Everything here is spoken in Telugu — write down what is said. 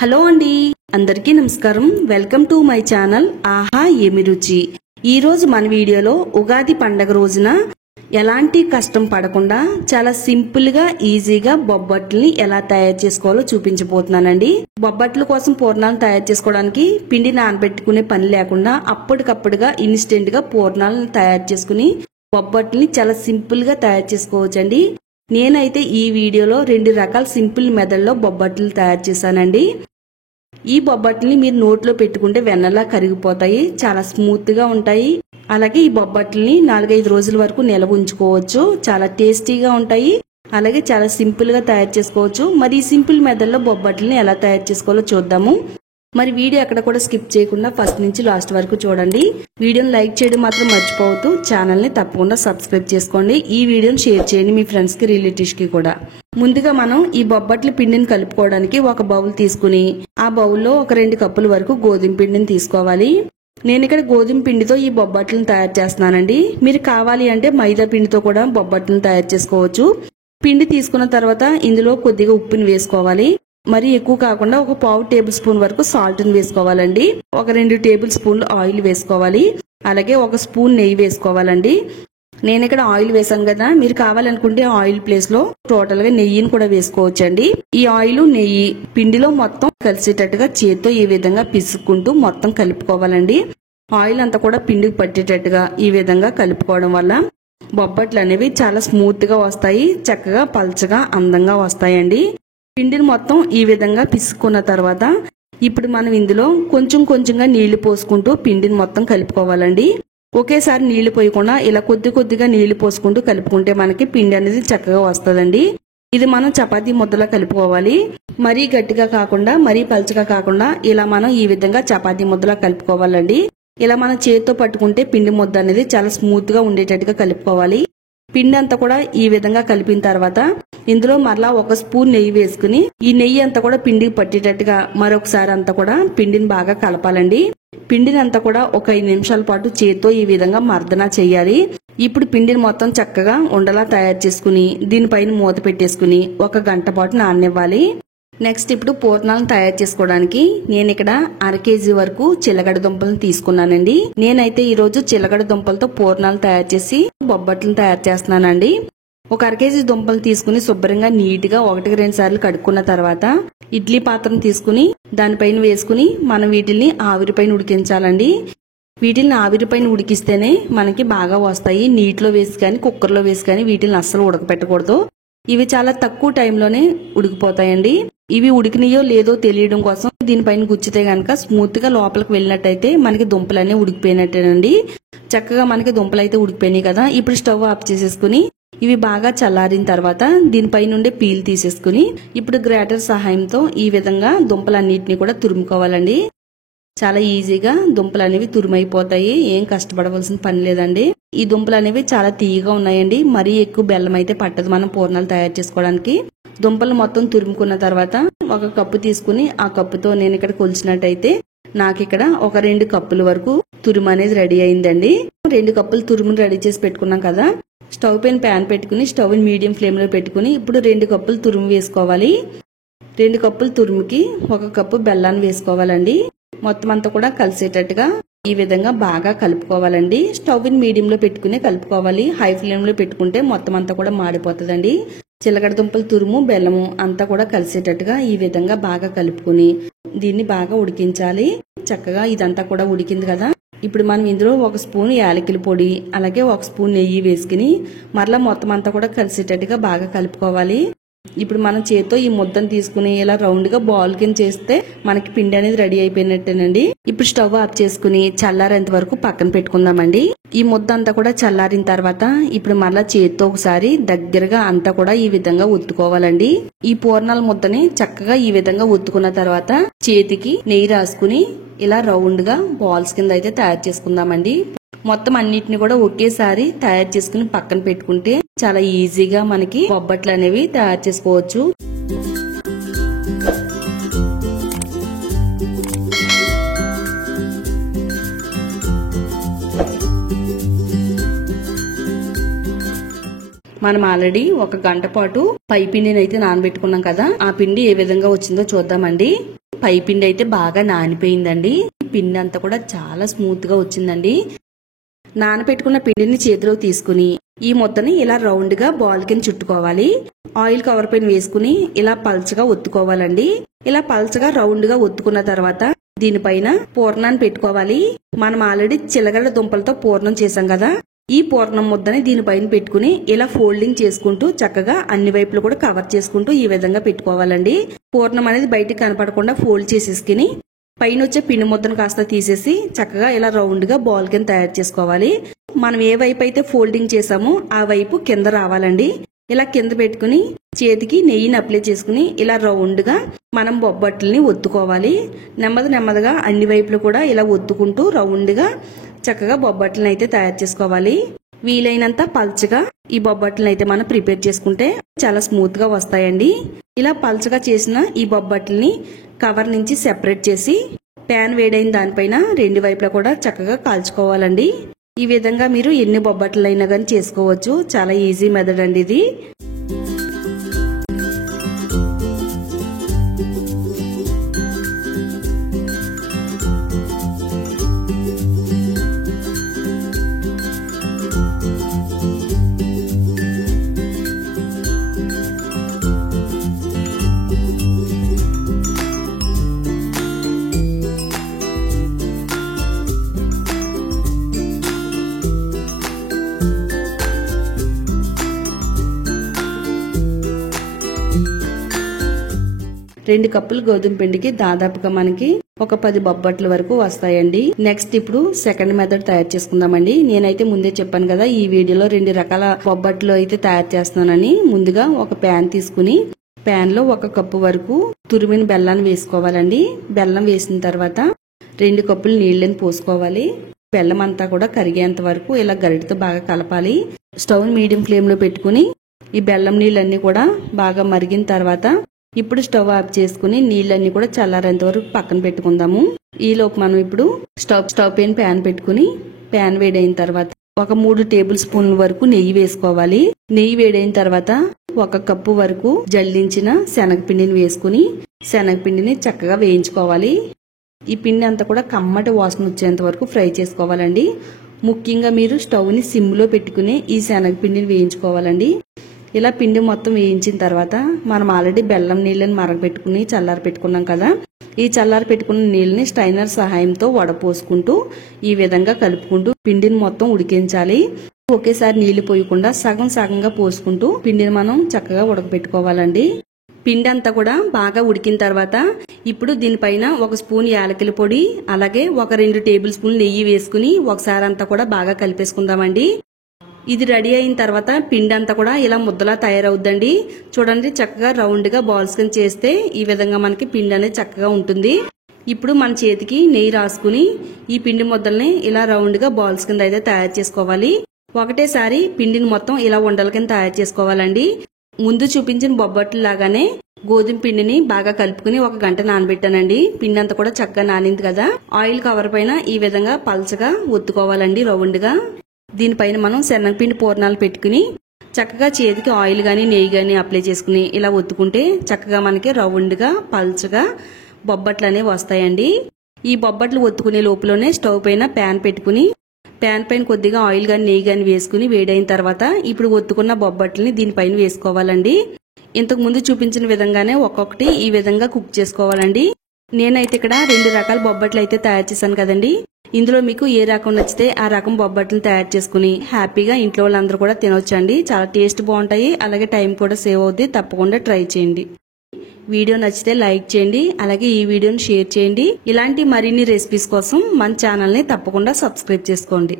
హలో అండి, అందరికీ నమస్కారం. వెల్కమ్ టు మై ఛానల్ ఆహా ఏమి రుచి. ఈ రోజు మన వీడియోలో ఉగాది పండగ రోజున ఎలాంటి కష్టం పడకుండా చాలా సింపుల్ గా ఈజీగా బొబ్బట్లని ఎలా తయారు చేసుకోవాలో చూపించబోతున్నానండి. బొబ్బట్ల కోసం పూర్ణాలను తయారు చేసుకోవడానికి పిండి నానబెట్టుకునే పని లేకుండా అప్పటికప్పుడుగా ఇన్స్టెంట్ గా పూర్ణాలను తయారు చేసుకుని బొబ్బట్లని చాలా సింపుల్ గా తయారు చేసుకోవచ్చండి. నేనైతే ఈ వీడియోలో 2 రకాల సింపుల్ మెథడ్లో బొబ్బట్లు తయారు చేశానండి. ఈ బొబ్బట్లని మీరు నోట్లో పెట్టుకుంటే వెన్నలా కరిగిపోతాయి, చాలా స్మూత్ గా ఉంటాయి. అలాగే ఈ బొబ్బట్లని 4-5 రోజుల వరకు నిల్వ ఉంచుకోవచ్చు, చాలా టేస్టీగా ఉంటాయి. అలాగే చాలా సింపుల్ గా తయారు చేసుకోవచ్చు. మరి ఈ సింపుల్ మెథడ్లో బొబ్బట్లని ఎలా తయారు చేసుకోవాలో చూద్దాము. మరి వీడియో ఎక్కడ కూడా స్కిప్ చేయకుండా ఫస్ట్ నుంచి లాస్ట్ వరకు చూడండి. వీడియోని లైక్ చేయడం మాత్రం మర్చిపోవద్దు. ఛానల్ ని తప్పకుండా సబ్స్క్రైబ్ చేసుకోండి. ఈ వీడియోని షేర్ చేయండి మీ ఫ్రెండ్స్ కి, రిలేటివ్స్ కి కూడా. ముందుగా మనం ఈ బొబ్బట్ల పిండిని కలుపుకోవడానికి ఒక బౌల్ తీసుకుని ఆ బౌల్లో ఒక 2 కప్పుల వరకు గోధుమ పిండిని తీసుకోవాలి. నేను ఇక్కడ గోధుమ పిండితో ఈ బొబ్బట్లను తయారు చేస్తున్నానండి. మీరు కావాలి అంటే మైదా పిండితో కూడా బొబ్బట్లను తయారు చేసుకోవచ్చు. పిండి తీసుకున్న తర్వాత ఇందులో కొద్దిగా ఉప్పుని వేసుకోవాలి. మరి ఎక్కువ కాకుండా ఒక 1/2 టేబుల్ స్పూన్ వరకు సాల్ట్ ని వేసుకోవాలండి. ఒక 2 టేబుల్ స్పూన్లు ఆయిల్ వేసుకోవాలి. అలాగే 1 స్పూన్ నెయ్యి వేసుకోవాలండి. నేను ఇక్కడ ఆయిల్ వేసాను కదా, మీరు కావాలనుకుంటే ఆయిల్ ప్లేస్ లో టోటల్ గా నెయ్యిని కూడా వేసుకోవచ్చండి. ఈ ఆయిల్ నెయ్యి పిండిలో మొత్తం కలిసేటట్టుగా చేత్తో ఈ విధంగా పిసుక్కుంటూ మొత్తం కలుపుకోవాలండి. ఆయిల్ అంతా కూడా పిండికి పట్టేటట్టుగా ఈ విధంగా కలుపుకోవడం వల్ల బొబ్బట్లు అనేవి చాలా స్మూత్ గా వస్తాయి, చక్కగా పల్చగా అందంగా వస్తాయండి. పిండిని మొత్తం ఈ విధంగా పిసుక్కున్న తర్వాత ఇప్పుడు మనం ఇందులో కొంచెం కొంచెంగా నీళ్లు పోసుకుంటూ పిండిని మొత్తం కలుపుకోవాలండి. ఒకేసారి నీళ్లు పోయకుండా ఇలా కొద్ది కొద్దిగా నీళ్లు పోసుకుంటూ కలుపుకుంటే మనకి పిండి అనేది చక్కగా వస్తుందండి. ఇది మనం చపాతీ ముద్దలా కలుపుకోవాలి. మరీ గట్టిగా కాకుండా మరీ పల్చగా కాకుండా ఇలా మనం ఈ విధంగా చపాతీ ముద్దలా కలుపుకోవాలండి. ఇలా మనం చేతితో పట్టుకుంటే పిండి ముద్ద అనేది చాలా స్మూత్ గా ఉండేటట్టుగా కలుపుకోవాలి. పిండి అంతా కూడా ఈ విధంగా కలిపిన తర్వాత ఇందులో మరలా 1 స్పూన్ నెయ్యి వేసుకుని ఈ నెయ్యి అంతా కూడా పిండికి పట్టేటట్టుగా మరొకసారి అంతా కూడా పిండిని బాగా కలపాలండి. పిండిని అంతా కూడా ఒక 5 నిమిషాల పాటు చేత్తో ఈ విధంగా మర్దన చేయాలి. ఇప్పుడు పిండిని మొత్తం చక్కగా ఉండలా తయారు చేసుకుని దీనిపైన మూత పెట్టేసుకుని 1 గంట పాటు నాననివ్వాలి. నెక్స్ట్ ఇప్పుడు పూర్ణాలను తయారు చేసుకోవడానికి నేను ఇక్కడ 1/2 కేజీ వరకు చిలగడ దుంపలను తీసుకున్నానండి. నేనైతే ఈ రోజు చిలగడ దుంపలతో పూర్ణాలు తయారు చేసి బొబ్బట్లను తయారు చేస్తున్నానండి. ఒక 1/2 కేజీ దుంపలు తీసుకుని శుభ్రంగా నీట్ గా 1-2 సార్లు కడుక్కున్న తర్వాత ఇడ్లీ పాత్రను తీసుకుని దానిపైన వేసుకుని మనం వీటిని ఆవిరిపైన ఉడికించాలండి. వీటిని ఆవిరిపైన ఉడికిస్తేనే మనకి బాగా వస్తాయి. నీటిలో వేసి కానీ కుక్కర్లో వేసి కానీ వీటిని అస్సలు ఉడకపెట్టకూడదు. ఇవి చాలా తక్కువ టైంలోనే ఉడికిపోతాయండి. ఇవి ఉడికినాయో లేదో తెలియడం కోసం దీనిపైన గుచ్చితే గనక స్మూత్ గా లోపలికి వెళ్ళినట్టయితే మనకి దుంపలన్నీ ఉడికిపోయినట్టేనండి. చక్కగా మనకి దుంపలు అయితే ఉడికిపోయినాయి కదా. ఇప్పుడు స్టవ్ ఆఫ్ చేసేసుకుని ఇవి బాగా చల్లారిన తర్వాత దీనిపై నుండి పీల్ తీసేసుకుని ఇప్పుడు గ్రేటర్ సహాయంతో ఈ విధంగా దుంపలన్నిటిని కూడా తురుముకోవాలండి. చాలా ఈజీగా దుంపలు అనేవి తురుమైపోతాయి, ఏం కష్టపడవలసిన పని లేదండి. ఈ దుంపలు అనేవి చాలా తీయగా ఉన్నాయండి. మరీ ఎక్కువ బెల్లం అయితే పట్టదు మనం పూర్ణాలు తయారు చేసుకోవడానికి. దుంపలు మొత్తం తురుముకున్న తర్వాత 1 కప్పు తీసుకుని ఆ కప్పుతో నేను ఇక్కడ కొలిచినట్టయితే నాకు ఇక్కడ ఒక 2 కప్పుల వరకు తురుము అనేది రెడీ అయిందండి. 2 కప్పులు తురుమును రెడీ చేసి పెట్టుకున్నాం కదా. స్టవ్ పైన ప్యాన్ పెట్టుకుని స్టవ్ మీడియం ఫ్లేమ్ లో పెట్టుకుని ఇప్పుడు 2 కప్పులు తురుము వేసుకోవాలి. 2 కప్పుల తురుముకి 1 కప్పు బెల్లాన్ని వేసుకోవాలండి. మొత్తం అంతా కూడా కలిసేటట్టుగా ఈ విధంగా బాగా కలుపుకోవాలండి. స్టవ్ మీడియం లో పెట్టుకుని కలుపుకోవాలి. హై ఫ్లేమ్ లో పెట్టుకుంటే మొత్తం అంతా కూడా మాడిపోతుందండి. చిలకడ దుంపల తురుము బెల్లము అంతా కూడా కలిసేటట్టుగా ఈ విధంగా బాగా కలుపుకుని దీన్ని బాగా ఉడికించాలి. చక్కగా ఇదంతా కూడా ఉడికింది కదా. ఇప్పుడు మనం ఇందులో 1 స్పూన్ యాలకుల పొడి అలాగే 1 స్పూన్ నెయ్యి వేసుకుని మరలా మొత్తం అంతా కూడా కలిసేటట్టుగా బాగా కలుపుకోవాలి. ఇప్పుడు మనం చేత్తో ఈ ముద్దను తీసుకుని ఇలా రౌండ్ గా బాల్ కింద చేస్తే మనకి పిండి అనేది రెడీ అయిపోయినట్టేనండి. ఇప్పుడు స్టవ్ ఆఫ్ చేసుకుని చల్లారేంత వరకు పక్కన పెట్టుకుందామండి. ఈ ముద్ద అంతా కూడా చల్లారిన తర్వాత ఇప్పుడు మరలా చేత్తో ఒకసారి దగ్గరగా అంతా కూడా ఈ విధంగా ఒత్తుకోవాలండి. ఈ పూర్ణాల ముద్దని చక్కగా ఈ విధంగా ఒత్తుకున్న తర్వాత చేతికి నెయ్యి రాసుకుని ఇలా రౌండ్ గా బాల్స్ కింద అయితే తయారు చేసుకుందామండి. మొత్తం అన్నిటిని కూడా ఒకేసారి తయారు చేసుకుని పక్కన పెట్టుకుంటే చాలా ఈజీగా మనకి బొబ్బట్లు అనేవి తయారు చేసుకోవచ్చు. మనం ఆల్రెడీ 1 గంట పాటు పై పిండిని అయితే నానబెట్టుకున్నాం కదా. ఆ పిండి ఏ విధంగా వచ్చిందో చూద్దామండి. పైపిండి అయితే బాగా నానిపోయిందండి. పిండి అంతా కూడా చాలా స్మూత్ గా వచ్చిందండి. నానబెట్టుకున్న పిండిని చేతిలో తీసుకుని ఈ ముద్దని ఇలా రౌండ్ గా బాల్ కింద చుట్టుకోవాలి. ఆయిల్ కవర్ పైన వేసుకుని ఇలా పల్చగా ఒత్తుకోవాలండి. ఇలా పల్చగా రౌండ్ గా ఒత్తుకున్న తర్వాత దీనిపైన పూర్ణాన్ని పెట్టుకోవాలి. మనం ఆల్రెడీ చిలగడ దుంపలతో పూర్ణం చేసాం కదా, ఈ పూర్ణం ముద్దని దీనిపైన పెట్టుకుని ఇలా ఫోల్డింగ్ చేసుకుంటూ చక్కగా అన్ని వైపులు కూడా కవర్ చేసుకుంటూ ఈ విధంగా పెట్టుకోవాలండి. పూర్ణం అనేది బయటికి కనపడకుండా ఫోల్డ్ చేసేసుకుని పైన వచ్చే పిండి ముద్దను కాస్త తీసేసి చక్కగా ఇలా రౌండ్ గా బాల్ కింద తయారు చేసుకోవాలి. మనం ఏ వైపు అయితే ఫోల్డింగ్ చేసామో ఆ వైపు కింద రావాలండి. ఇలా కింద పెట్టుకుని చేతికి నెయ్యిని అప్లై చేసుకుని ఇలా రౌండ్ గా మనం బొబ్బట్లని ఒత్తుకోవాలి. నెమ్మదిగా అన్ని వైపులు కూడా ఇలా ఒత్తుకుంటూ రౌండ్ గా చక్కగా బొబ్బట్లను అయితే తయారు చేసుకోవాలి. వీలైనంత పల్చగా ఈ బొబ్బట్లను అయితే మనం ప్రిపేర్ చేసుకుంటే చాలా స్మూత్ గా వస్తాయండి. ఇలా పల్చగా చేసిన ఈ బొబ్బట్లని కవర్ నుంచి సెపరేట్ చేసి ప్యాన్ వేడైన దానిపైన రెండు వైపులా కూడా చక్కగా కాల్చుకోవాలండి. ఈ విధంగా మీరు ఎన్ని బొబ్బట్లైనా కానీ చేసుకోవచ్చు. చాలా ఈజీ మెథడ్ అండి ఇది. రెండు కప్పులు గోధుమ పిండికి దాదాపుగా మనకి ఒక 10 బొబ్బట్ల వరకు వస్తాయండి. నెక్స్ట్ ఇప్పుడు సెకండ్ మెథడ్ తయారు చేసుకుందామండి. నేనైతే ముందే చెప్పాను కదా, ఈ వీడియోలో 2 రకాల బొబ్బట్లు అయితే తయారు చేస్తున్నానని. ముందుగా ఒక ప్యాన్ తీసుకుని ప్యాన్ లో 1 కప్పు వరకు తురిమిన బెల్లాన్ని వేసుకోవాలండి. బెల్లం వేసిన తర్వాత 2 కప్పులు నీళ్ళని పోసుకోవాలి. బెల్లం అంతా కూడా కరిగేంత వరకు ఇలా గరిటతో బాగా కలపాలి. స్టవ్ మీడియం ఫ్లేమ్ లో పెట్టుకుని ఈ బెల్లం నీళ్ళన్నీ కూడా బాగా మరిగిన తర్వాత ఇప్పుడు స్టవ్ ఆఫ్ చేసుకుని నీళ్ళన్నీ కూడా చల్లారేంత వరకు పక్కన పెట్టుకుందాము. ఈ లోపు మనం ఇప్పుడు స్టవ్ పైన ప్యాన్ పెట్టుకుని ప్యాన్ వేడైన తర్వాత ఒక 3 టేబుల్ స్పూన్ల వరకు నెయ్యి వేసుకోవాలి. నెయ్యి వేడైన తర్వాత 1 కప్పు వరకు జల్లించిన శనగపిండిని వేసుకుని శనగపిండిని చక్కగా వేయించుకోవాలి. ఈ పిండి అంతా కూడా కమ్మటి వాసన వచ్చేంత వరకు ఫ్రై చేసుకోవాలండి. ముఖ్యంగా మీరు స్టవ్ ని సిమ్ లో పెట్టుకుని ఈ శనగపిండిని వేయించుకోవాలండి. ఇలా పిండి మొత్తం వేయించిన తర్వాత మనం ఆల్రెడీ బెల్లం నీళ్ళని మరగబెట్టుకుని చల్లారి పెట్టుకున్నాం కదా, ఈ చల్లారి పెట్టుకున్న నీళ్ళని స్ట్రైనర్ సహాయంతో వడపోసుకుంటూ ఈ విధంగా కలుపుకుంటూ పిండిని మొత్తం ఉడికించాలి. ఒకేసారి నీళ్లు పోయకుండా సగం సగంగా పోసుకుంటూ పిండిని మనం చక్కగా ఉడకబెట్టుకోవాలండి. పిండి అంతా కూడా బాగా ఉడికిన తర్వాత ఇప్పుడు దీనిపైన 1 స్పూన్ యాలకుల పొడి అలాగే ఒక 2 టేబుల్ స్పూన్ నెయ్యి వేసుకుని ఒకసారి అంతా కూడా బాగా కలిపేసుకుందామండి. ఇది రెడీ అయిన తర్వాత పిండి అంతా కూడా ఇలా ముద్దలా తయారవుద్దండి. చూడండి, చక్కగా రౌండ్ గా బాల్స్ కింద చేస్తే ఈ విధంగా మనకి పిండి అనేది చక్కగా ఉంటుంది. ఇప్పుడు మన చేతికి నెయ్యి రాసుకుని ఈ పిండి ముద్దల్ని ఇలా రౌండ్ గా బాల్స్ కింద అయితే తయారు చేసుకోవాలి. ఒకటేసారి పిండిని మొత్తం ఇలా ఉండల కింద తయారు చేసుకోవాలండి. ముందు చూపించిన బొబ్బట్లు లాగానే గోధుమ పిండిని బాగా కలుపుకుని 1 గంట నానబెట్టానండి. పిండి అంతా కూడా చక్కగా నానింది కదా. ఆయిల్ కవర్ పైన ఈ విధంగా పల్చగా ఒత్తుకోవాలండి రౌండ్ గా. దీనిపైన మనం శనగపిండి పూర్ణాలు పెట్టుకుని చక్కగా చేతికి ఆయిల్ గాని నెయ్యి గాని అప్లై చేసుకుని ఇలా ఒత్తుకుంటే చక్కగా మనకి రౌండ్ గా పల్చగా బొబ్బట్లు అనేవి వస్తాయండి. ఈ బొబ్బట్లు ఒత్తుకునే లోపలనే స్టవ్ పైన ప్యాన్ పెట్టుకుని ప్యాన్ పైన కొద్దిగా ఆయిల్ గాని నెయ్యి గాని వేసుకుని వేడైన తర్వాత ఇప్పుడు ఒత్తుకున్న బొబ్బట్లని దీనిపైన వేసుకోవాలండి. ఇంతకు ముందు చూపించిన విధంగానే ఒక్కొక్కటి ఈ విధంగా కుక్ చేసుకోవాలండి. నేనైతే ఇక్కడ 2 రకాల బొబ్బట్లు అయితే తయారు చేశాను కదండి. ఇందులో మీకు ఏ రకం నచ్చితే ఆ రకం బొబ్బట్లను తయారు చేసుకుని హ్యాపీగా ఇంట్లో వాళ్ళందరూ కూడా తినొచ్చండి. చాలా టేస్ట్ బాగుంటాయి, అలాగే టైం కూడా సేవ్ అవుద్ది. తప్పకుండా ట్రై చేయండి. వీడియో నచ్చితే లైక్ చేయండి, అలాగే ఈ వీడియోని షేర్ చేయండి. ఇలాంటి మరిన్ని రెసిపీస్ కోసం మన ఛానల్ ని తప్పకుండా సబ్స్క్రైబ్ చేసుకోండి.